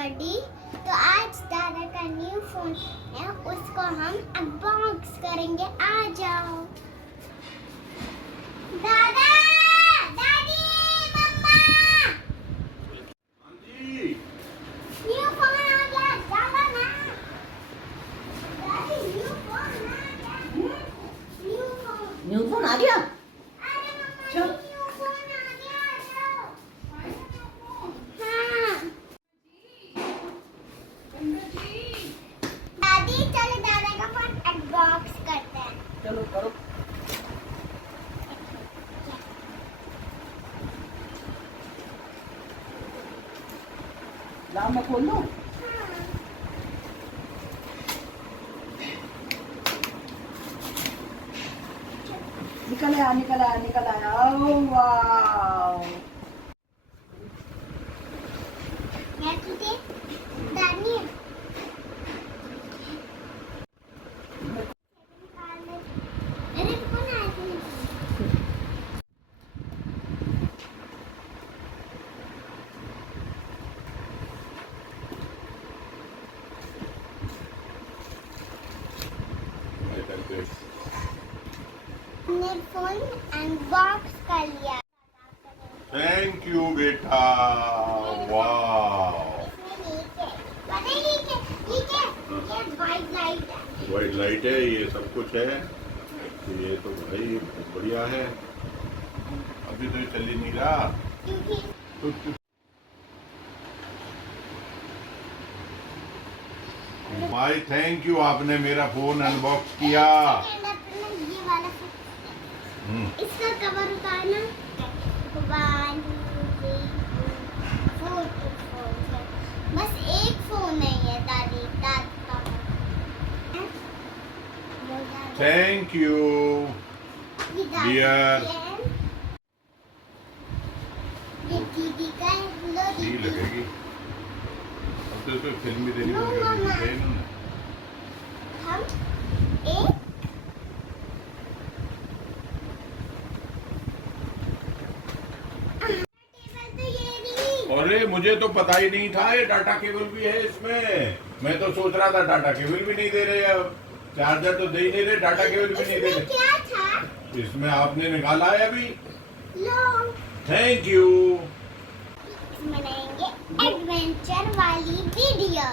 Everybody. तो आज दादा का न्यू फोन है, उसको हम अनबॉक्स करेंगे। आ जाओ दादा, दादी, मम्मा। न्यू फोन आ गया, दादा ना। दादी न्यू फोन आ गया। न्यू फोन आ गया। अरे मम्मा, चल। न्यू फोन आ गया। आ जाओ। हाँ दादी, चलो दादा का फोन अनबॉक्स करते हैं। चलो करो। लाओ मैं खोल दूं। निकल आया, निकल आया, निकल आया। ओह वाव। क्या तुझे दादी अरे कौन आया था? हमने फोन अनबॉक्स कर लिया। थैंक यू बेटा। वाह, वाइट लाइट है। वाइट लाइट है, ये सब कुछ है। ये तो भाई बहुत बढ़िया है। अभी तो ये चल ही नहीं रहा। भाई थैंक यू, आपने मेरा फोन अनबॉक्स किया। ये वाला इसका कवर उतारना। 1 2 3 4 बस एक फोन नहीं है दादी का। Thank you dear. ये दीदी का है। लो सी दीदी। लगेगी। अब तो इसमें फिल्म भी देनी नो पड़ेगी मम्मा। इन्होंने। हम एक टेबल तो ये रही। अरे मुझे तो पता ही नहीं था ये डाटा केबल भी है इसमें। मैं तो सोच रहा था डाटा केबल भी नहीं दे रहे, अब चार्जर तो दे ही नहीं रहे, डाटा केबल भी नहीं दे इसमें रहे। क्या था? इसमें आपने निकाला है अभी। लो थैंक यू। बनाएंगे एडवेंचर वाली वीडियो।